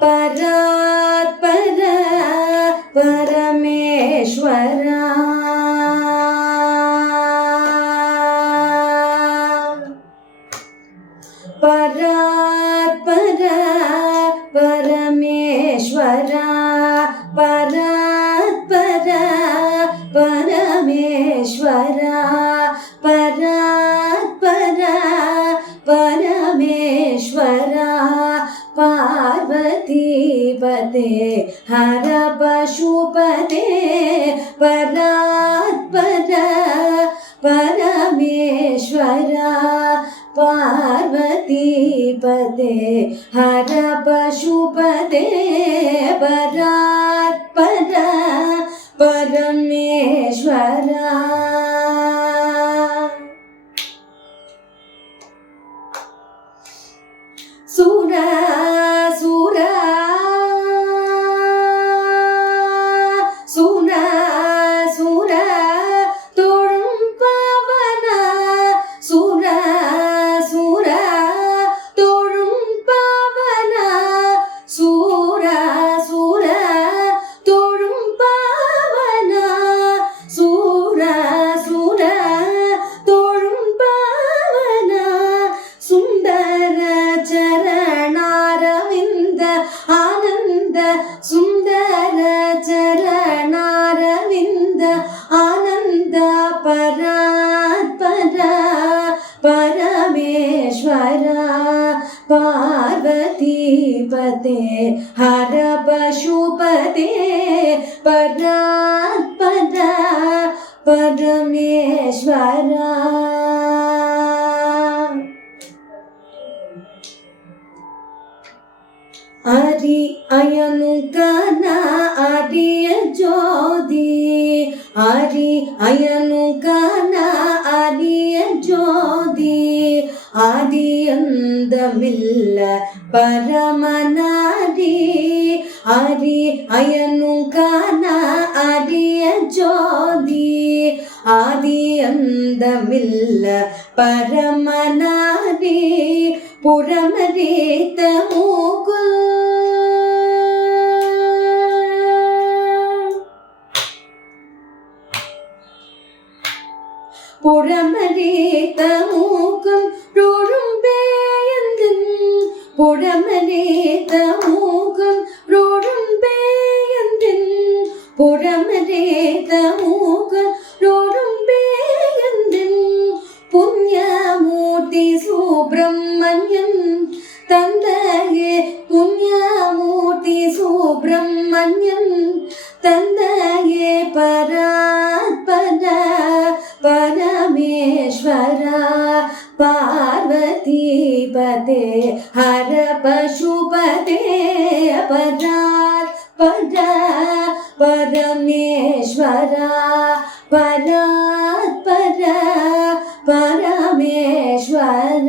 ಪರಾತ್ಪರ ಪರಮೇಶ್ವರ ಪರಾತ್ಪರ ಪರಮೇಶ್ವರ ಪರಾತ್ಪರ ಪರಮೇಶ್ವರ ಪರಾತ್ಪರ ಪರಮೇಶ್ವರ ಪಾರ್ವತೀಪತೆ ಹರ ಪಶುಪತೆ ಪರಾತ್ಪರ ಪರಮೇಶ್ವರ ಪಾರ್ವತೀಪತೆ ಹರ ಪಶುಪತೆ ಪರಾತ್ಪರ ಪರಮೇಶ್ವರ ಸುರ ಸುರ ಸುರ ಸುರ ತೊಳುಂ ಪವನ ಸುರ ಸುರ ತೊಳುಂ ಪವನ ಸುರ ಸುರ ತೊಳುಂ ಪವನ ಸುರ ಸುರ ತೊಳುಂ ಪವನ ಸುಂದರ ಚರಣಾರವಿಂದ ಆನಂದ ಸುಂದರ ಚರಣಾರವಿಂದ ಆನಂದ ಪರಾತ್ಪರ ಪರಮೇಶ್ವರ ಪಾರ್ವತೀಪತೆ ಹರ ಪಶುಪತೆ ಪರಾತ್ಪರ ಪರಮೇಶ್ವರ ಹರಿ ಅಯನು ಕನ ಆದಿಯ ಜ್ಯೋತಿ ಹರಿ ಅಯನು ಕನ ಆದಿಯ ಜ್ಯೋತಿ ಆದಿಯಂದಮಿಲ್ಲ ಪರಮನಾರಿ ಹರಿ ಅಯನು ಕನ ಆದಿಯ ಜ್ಯೋತಿ ಆದಿಯಂದಮಿಲ್ಲ ಪರಮನಾರಿ ಪುರಮರೇತ ಮೂಗುಲ್ புறமரேத்த மூக்கம் ரோடும் பேயந்தின் புறமரேத்த மூக்கம் ரோடும் பேயந்தின் புறமரேத்த மூக்கம் ரோடும் பேயந்தின் புண்ணியமூர்த்தி சுப்பிரமணியன் தந்தையே புண்ணியமூர்த்தி சுப்பிரமணியன் தந்தையே பராத்பர ಪರಮೇಶ್ವರ ಪಾರ್ವತೀಪತೆ ಹರ ಪಶುಪತೆ ಪರಾತ್ಪರ ಪರಮೇಶ್ವರ ಪರಾತ್ಪರ ಪರಮೇಶ್ವರ